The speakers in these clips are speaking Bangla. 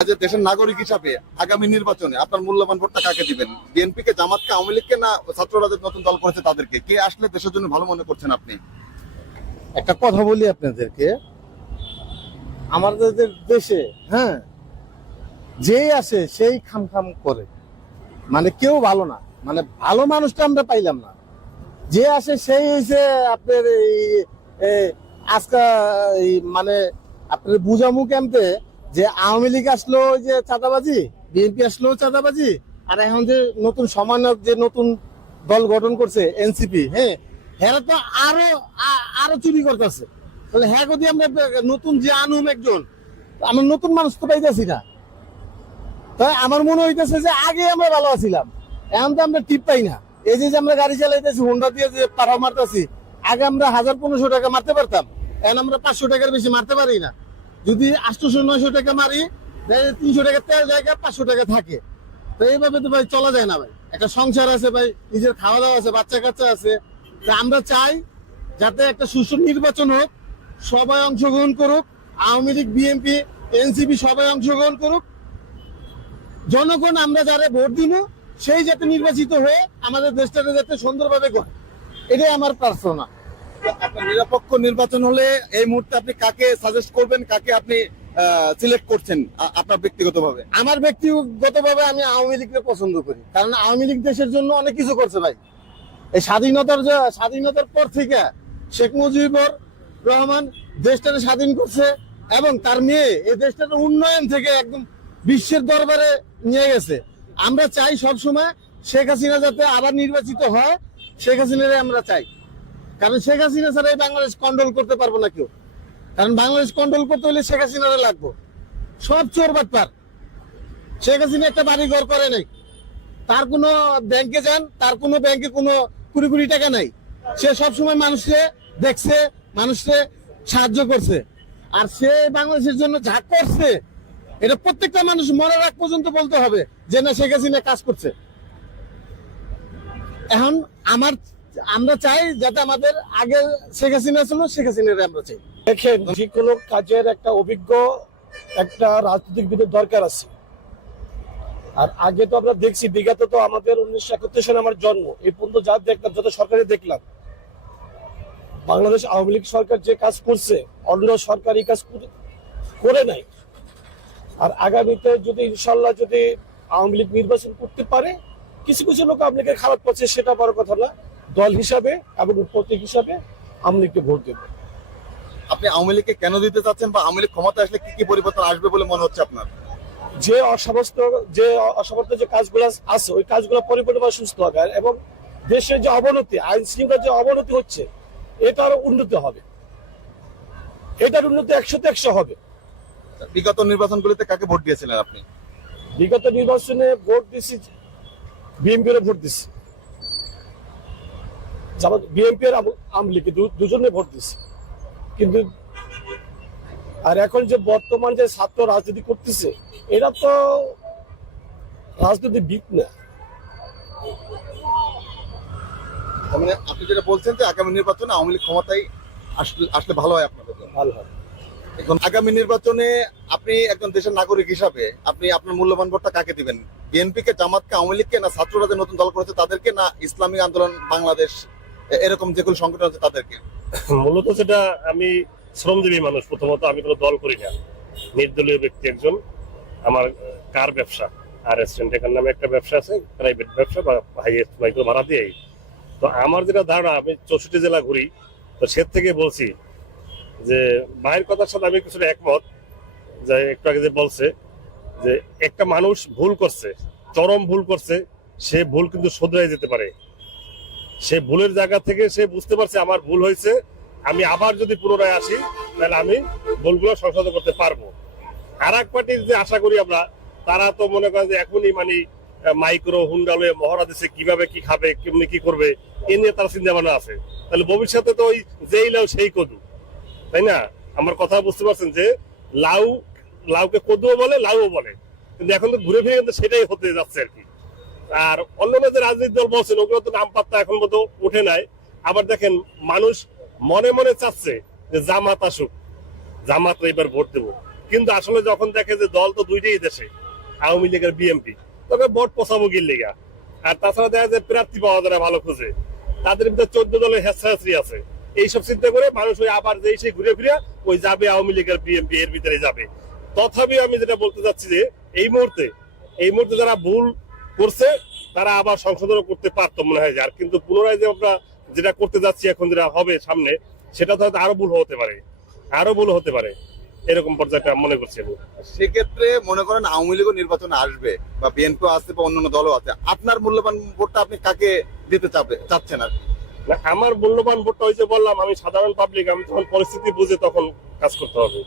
যে দেশের নাগরিক হিসাবে আগামী নির্বাচনে আপনার মূল্যবান ভোটটা কাকে দিবেন? বিএনপি কে আওয়ামী লীগকে না নতুন দল করেছে তাদেরকে? কে আসলে দেশের জন্য ভালো মনে করছেন আপনি? একটা কথা বলি আপনাদেরকে। আমাদের দেশে হ্যাঁ যেই আসে সেই খাম খাম করে। মানে কেউ ভালো না। মানে ভালো মানুষটা আমরা পাইলাম না। যে আসে সেই হয়েছে আপনার এই এই, আজকা মানে আপনার বুঝামু ক্যাম্পে যে আওয়ামী লীগ আসলো যে চাঁদাবাজি, বিএনপি আসলো চাঁদাবাজি, আর এখন যে নতুন সমন্বয়ক, যে নতুন দল গঠন করছে এনসিপি হ্যাঁ হ্যাঁ তো আরও আরও চুরি করতেছে। তাহলে হ্যাঁ যদি আমরা নতুন যে আনুম একজন, আমরা নতুন মানুষ তো পাইতেছি না। তাই আমার মনে হইতেছে যে আগে আমরা ভালো আছিলাম, এখন তো আমরা টিপ পাই না। এই যে যে আমরা গাড়ি চালাইতেছি হোন্ডা দিয়ে যে পাড়া মারতেছি, আগে আমরা হাজার পনেরোশো টাকা মারতে পারতাম, এখন আমরা পাঁচশো টাকার বেশি মারতে পারি না। যদি আটশোশো, নয়শো টাকা মারি তিনশো টাকা তেল জায়গা পাঁচশো টাকা থাকে। তো এইভাবে তো ভাই চলা যায় না ভাই। একটা সংসার আছে ভাই, নিজের খাওয়া দাওয়া আছে বাচ্চা কাচ্চা আছে। তা আমরা চাই যাতে একটা সুষ্ঠু নির্বাচন হোক, সবাই অংশগ্রহণ করুক, আওয়ামী লীগ বিএনপি এনসিপি সবাই অংশগ্রহণ করুক। জনগণ আমরা যারা ভোট দিব, সেই যাতে নির্বাচিত হয়ে আমাদের দেশটাকে যাতে সুন্দরভাবে করে এটাই আমার প্রার্থনা নিরপেক্ষ নির্বাচন হলে এই মুহূর্তে আপনি কাকে সাজেস্ট করবেন, কাকে আপনি সিলেক্ট করছেন আপনার ব্যক্তিগতভাবে? আমার ব্যক্তিগতভাবে আমি আওয়ামী লীগকে পছন্দ করি। কারণ আওয়ামী লীগ দেশের জন্য অনেক কিছু করছে ভাই। এই স্বাধীনতার স্বাধীনতার পর থেকে শেখ মুজিবুর রহমান দেশটাকে স্বাধীন করছে এবং তার মেয়ে এই দেশটার উন্নয়ন থেকে একদম বিশ্বের দরবারে নিয়ে গেছে। আমরা চাই সবসময় শেখ হাসিনা যাতে আবার নির্বাচিত হয়, শেখ হাসিনারে আমরা চাই। কারণ শেখ হাসিনা ছাড়া এই বাংলাদেশ কন্ট্রোল করতে পারব না কেউ। কারণ বাংলাদেশ কন্ট্রোল করতে হলে শেখ হাসিনারে লাগবো। সব চোর বাটপার। শেখ হাসিনা একটা বাড়ি ঘর করে নাই। তার কোনো ব্যাংকে যান, তার কোনো ব্যাংকে কোনো কুড়ি কুড়ি টাকা নাই। সে সবসময় মানুষকে দেখছে, মানুষকে সাহায্য করছে। আর সে বাংলাদেশের জন্য যা করছে, এটা প্রত্যেকটা মানুষ মরার আগ পর্যন্ত বলতে হবে যে না, শেখ হাসিনা কাজ করছে। এখন আমার আমরা চাই যাতে আমাদের আগে শেখ হাসিনা ছিল, শেখ হাসিনারে আমরা চাই। দেখেন, যে কোনো কাজের একটা অভিজ্ঞ, একটা রাজনীতিবিদের দরকার আছে। আর আগে তো আমরা দেখছি, বিগত তো আমাদের উনিশশো একাত্তর সালে আমার জন্ম, এই পর্যন্ত যা দেখলাম, যত সরকারে দেখলাম, বাংলাদেশ আওয়ামী লীগ সরকার যে কাজ করছে অন্য সরকার কাজ করে- নাই। আর আগামীতে যদি ইনশাল্লাহ যদি আওয়ামী লীগ নির্বাচন করতে পারে, কিছু কিছু লোক লীগের খারাপ করছে, সেটা বড় কথা না। দল হিসাবে এবং প্রতীক হিসাবে আওয়ামী লীগকে ভোট দেবে। আপনি আওয়ামী লীগকে কেন দিতে চাচ্ছেন বা আওয়ামী লীগ ক্ষমতা আসলে কি কি পরিবর্তন আসবে বলে মনে হচ্ছে আপনার? যে অসমস্ত যে অসমর্থ যে কাজগুলো আছে ওই কাজগুলো পরিপূর্ণভাবে সুস্থ হবে আর এবং দেশের যে অবনতি আইন শৃঙ্খলার যে অবনতি হচ্ছে এটারও উন্নতি হবে। এটার উন্নতি একশোতে একশো হবে। বিগত নির্বাচনগুলিতে কাকে ভোট দিয়েছিলেন আপনি? বিগত নির্বাচনে ভোট দিছি বিএনপির ভোট দিছি বিএনপি আর আওয়ামী লীগ দুজনে ভোট দিছি কিন্তু আর এখন যে বর্তমান যে ছাত্র রাজনীতি করতেছে এরা তো রাজনীতিবিদ না। মানে আপনি যেটা বলছেন যে আগামী নির্বাচনে আওয়ামী লীগ ক্ষমতায় আসলে আসলে ভালো হয় আপনাদের ভালো হয়। এখন আগামী নির্বাচনে আপনি একজন দেশের নাগরিক হিসাবে আপনি আপনার মূল্যবান ভোটটা কাকে দিবেন? বিএনপি কে জামাতকে আওয়ামী লীগকে না ছাত্ররা যে নতুন দল করেছে তাদেরকে না ইসলামী আন্দোলন বাংলাদেশ এরকম যেগুলো সংগঠন আছে তাদেরকে? মূলত সেটা আমি শ্রমজীবী মানুষ, প্রথমত আমি কোনো দল করি না। নির্দলীয় ব্যক্তি একজন, আমার কার ব্যবসা? আর রেস্টুরেন্ট নামে একটা ব্যবসা আছে প্রাইভেট ব্যবসা বা হাইয়েস্ট মাইক্রো ভাড়া দিয়েই। তো আমার যেটা ধারণা, আমি চৌষট্টি জেলা ঘুরি, তো সে থেকে বলছি যে মায়ের কথার সাথে আমি কিছুটা একমত, যে একটু আগে যে বলছে যে একটা মানুষ ভুল করছে, চরম ভুল করছে, সে ভুল কিন্তু শোধরাই যেতে পারে। সে ভুলের জায়গা থেকে সে বুঝতে পারছে আমার ভুল হয়েছে। আমি আবার যদি পুনরায় আসি, তাহলে আমি ভুলগুলো সংশোধন করতে পারব। আর এক পার্টির যে আশা করি আমরা, তারা তো মনে করেন যে এখনই মানে মাইক্রো হুন্ডালে মহড়া দিচ্ছে কীভাবে কি খাবে, কেমনি কি করবে, এ নিয়ে তার চিন্তা ভাবনা আছে। তাহলে ভবিষ্যতে তো ওই যেই লাউ, সেই কদু। তাই না? আমার কথা বুঝতে পারছেন যে, লাউ, লাউকে কদুও বলে, লাউও বলে। কিন্তু এখন তো ঘুরে ফিরে কিন্তু সেটাই হতে যাচ্ছে আর কি। আর অন্যান্য যে রাজনৈতিক দল বলছেন, ওগুলো তো নাম পাত্তা এখন মতো উঠে নাই। আবার দেখেন, মানুষ মনে মনে চাচ্ছে যে জামাত আসুক জামাত এবার ভোট দেবো। কিন্তু আসলে যখন দেখে যে দল তো দুইটাই দেশে, আওয়ামী লীগের বিএনপি তবে ভোট পোষাবো কি লিগা। আর তাছাড়া দেখা যায় প্রার্থী পাওয়া যায় ভালো খুঁজে। তাদের ভিতরে চোদ্দ দলের হেসাহাসি আছে। এইসব চিন্তা করে মানুষ ওই আবার যে সেই ঘুরে ফিরে ওই যাবে আওয়ামী লীগের বিএনপি এর ভিতরে যাবে। তথাপি আমি যেটা বলতে চাচ্ছি যে, এই মুহূর্তে এই মুহূর্তে যারা ভুল করছে তারা আবার সংশোধন করতে পারতো মনে হয়। আর কিন্তু পুনরায় যে আমরা যেটা করতে যাচ্ছি এখন যেটা হবে সামনে সেটা তো হয়তো আরও ভুল হতে পারে। আরও ভুল হতে পারে। এরকম পর্যায়টা মনে করছি আমি। সেক্ষেত্রে মনে করেন আওয়ামী লীগও নির্বাচন আসবে বা বিএনপি আছে বা অন্যান্য দলও আছে। আপনার মূল্যবান ভোটটা আপনি কাকে দিতে চাবে চাচ্ছেন আর না, আমার মূল্যবান ভোটটা ওই যে বললাম আমি সাধারণ পাবলিক আমি তখন পরিস্থিতি বুঝে তখন কাজ করতে হবে।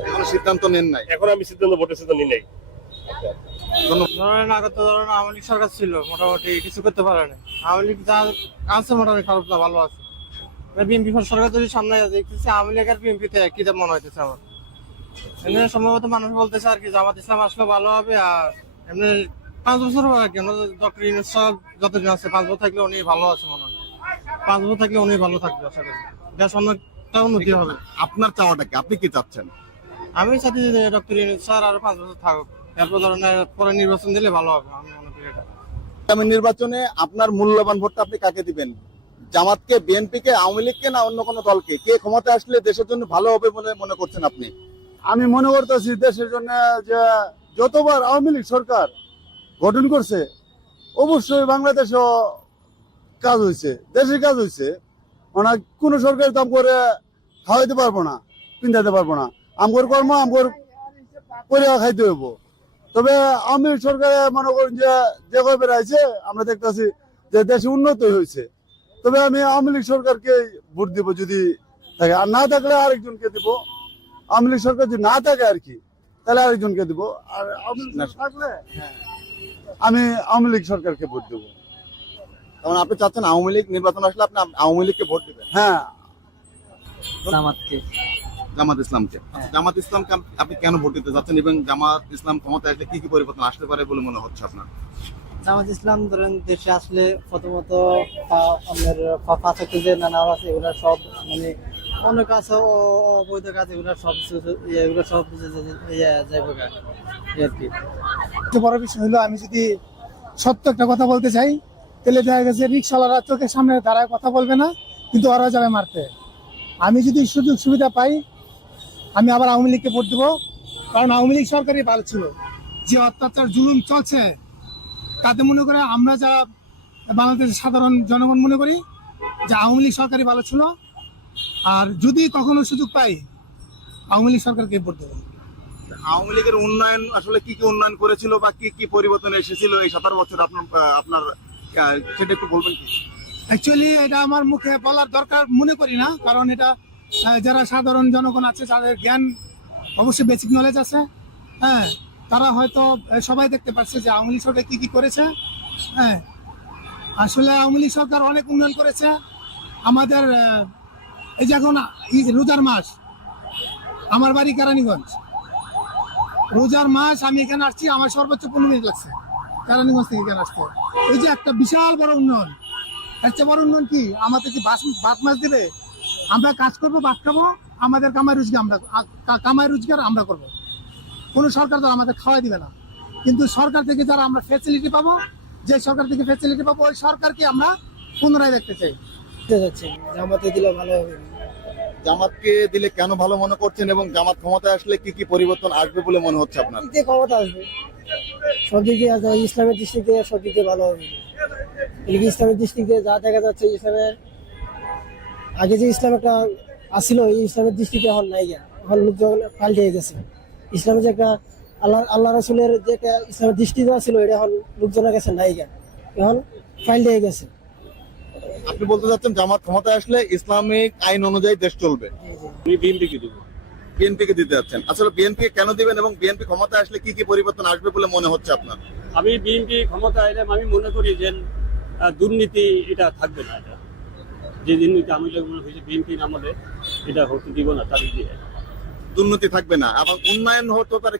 এখনও সিদ্ধান্ত নেন নাই। এখন আমি সিদ্ধান্ত ভোটের সিদ্ধান্ত নিই নাই। ধরেন আগে তো ধরেন আওয়ামী লীগ সরকার ছিল মোটামুটি কিছু করতে পারে না আওয়ামী লীগ যা আছে মোটামুটি খারাপ না ভালো আছে। বিএনপি সরকার যদি সামনে দেখতেছে আওয়ামী লীগ আর বিএনপিতে একই যা মনে হইতেছে আমার। এমনি সম্ভবত মানুষ বলতেছে আর কি জামাত ইসলাম আসলে ভালো হবে আর এমনি পাঁচ বছর হবে আর কি ডক্টর ইউনুস সাহেব যতদিন আছে পাঁচ বছর থাকলে উনি ভালো আছে মনে হয়। পাঁচ বছর থাকলে উনি ভালো থাকবে আশা করি। দেশ অনেকটা উন্নতি হবে। আপনার চাওয়াটা কি? আপনি কি চাচ্ছেন? আমি চাচ্ছি যে ডক্টর ইউনুস স্যার আরও পাঁচ বছর থাকুক। এরপর ধরেন পরে নির্বাচন দিলে ভালো হবে আমি মনে করি এটা। আগামী নির্বাচনে আপনার মূল্যবান ভোটটা আপনি কাকে দিবেন? জামাতকে বিএনপি কে আওয়ামী লীগকে না অন্য কোনো দলকে? কে ক্ষমতা আসলে দেশের জন্য ভালো হবে বলে মনে করছেন আপনি? আমি মনে করতেছি দেশের জন্য যে যতবার আওয়ামী লীগ সরকার গঠন করছে অবশ্যই বাংলাদেশও কাজ হয়েছে দেশের কাজ হয়েছে মানে কোনো সরকার দাম করে খাওয়াইতে পারব না পিন্ধাতে পারব না। আমগর কর্ম আমগর করে খাইতে হইব। তবে লীগ সরকারে মনে করেন যে যে কয় বেড়াইছে আমরা দেখতেছি যে দেশে উন্নত হয়েছে। তবে আমি আওয়ামী লীগ সরকারকে ভোট দিব যদি থাকে। আর না থাকলে আরেকজনকে দিব। আওয়ামী লীগ সরকার যদি না থাকে আর কি তাহলে আরেকজনকে দিব। আর আওয়ামী লীগ থাকলে হ্যাঁ, আমি আওয়ামী লীগ সরকারকে ভোট দেবো। তখন আপনি চাচ্ছেন আওয়ামী লীগ নির্বাচন আসলে আপনি আওয়ামী লীগকে ভোট দিবেন? হ্যাঁ। জামাতকে। জামাত ইসলামকে। জামাত ইসলামকে আপ- আপনি কেন ভোট দিতে যাচ্ছেন? এবং জামাত ইসলাম ক্ষমতায় আসলে কি কি পরিবর্তন আসতে পারে বলে মনে হচ্ছে আপনার? জামাত ইসলাম ধরেন দেশে আসলে প্রথমত পা- যে নানা আছে এগুলো সব মানে অনেক আছে ও- ও- অবৈধ কাজ এগুলো সব ইয়ে, এগুলো সব যাইব আর কি। বড় বিষয় হলো আমি যদি সত্য একটা কথা বলতে চাই তাহলে দেখা গেছে রিক্সাওয়ালারা চোখের সামনে দাঁড়ায় কথা বলবে না কিন্তু ওরা যাবে মারতে। আমি যদি সুযোগ সুবিধা পাই আমি আবার আওয়ামী লীগকে ভোট দেবো। কারণ আওয়ামী লীগ সরকারই ভালো ছিল। যে অত্যাচার জুলুম চলছে তাতে মনে করে আমরা যা বাংলাদেশের সাধারণ জনগণ মনে করি যে আওয়ামী লীগ সরকারই ভালো ছিল। আর যদি কখনো সুযোগ পাই আওয়ামী লীগ সরকারকে ভোট দেবো। আওয়ামী লীগের উন্নয়ন আসলে কি কি উন্নয়ন করেছিল বা কি কি পরিবর্তন এসেছিল এই সতেরো বছর আপনার আপনার সেটা একটু বলবেন কি? অ্যাকচুয়ালি এটা আমার মুখে বলার দরকার মনে করি না কারণ এটা যারা সাধারণ জনগণ আছে তাদের জ্ঞান অবশ্যই বেসিক নলেজ আছে হ্যাঁ তারা হয়তো সবাই দেখতে পাচ্ছে যে আওয়ামী লীগ সরকার কি কি করেছে হ্যাঁ। আসলে আওয়ামী লীগ সরকার অনেক উন্নয়ন করেছে। আমাদের এই যে এখন রোজার মাস, আমার বাড়ি কেরানীগঞ্জ। রোজার মাস আমি এখানে আসছি, আমার সর্বোচ্চ পনেরো মিনিট লাগছে, কেরানীগঞ্জ থেকে এখানে আসতে। এই যে একটা বিশাল বড় উন্নয়ন, এর চেয়ে বড় উন্নয়ন কি? আমাদের কি বাস বাস মাস দেবে? আমরা কাজ করব ভাত খাব আমাদের কামাই রোজগার আমরা কামাই রোজগার আমরা করব। কোনো সরকার তো আমাদের খাওয়াই দিবে না। কিন্তু সরকার থেকে যারা আমরা ফেসিলিটি পাবো যে সরকার থেকে ফেসিলিটি পাবো ওই সরকারকে আমরা পুনরায় দেখতে চাই। যাচ্ছে জামাতে দিলে ভালো হবে। জামাতকে দিলে কেন ভালো মনে করছেন এবং জামাত ক্ষমতায় আসলে কি কি পরিবর্তন আসবে বলে মনে হচ্ছে আপনার? দিয়ে ক্ষমতা আসবে। সব দিক দিয়ে ইসলামের দৃষ্টি থেকে সব দিক দিয়ে ভালো হবে। ইসলামের দৃষ্টি দিয়ে যা দেখা যাচ্ছে ইসলামের আগে যে ইসলাম একটা আসছিল এই ইসলামের দৃষ্টিতে এখন নাই গিয়া। এখন লোকজন পাল্টে গেছে। ইসলামের যে একটা আল্লাহ আল্লাহ রসুলের যে একটা ইসলামের দৃষ্টি দেওয়া ছিল এটা এখন লোকজনের কাছে নাই গিয়া। এখন পাল্টে গেছে। আপনি বলতে চাচ্ছেন জামাত ক্ষমতায় আসলে ইসলামিক আইন অনুযায়ী দেশ চলবে? আমি বিএনপিকে দেবো। বিএনপিকে দিতে যাচ্ছেন। আসলে বিএনপি কেন দিবেন এবং বিএনপি ক্ষমতায় আসলে কি কি পরিবর্তন আসবে বলে মনে হচ্ছে আপনার? আমি বিএনপি ক্ষমতা এলে আমি মনে করি যে দুর্নীতি এটা থাকবে না এটা যে দুর্নীতি আমি হয়েছে বিএনপি আমলে এটা হতে দিব না তারিখ দিয়ে। দুর্নীতি থাকবে না। আবার উন্নয়ন হতে পারে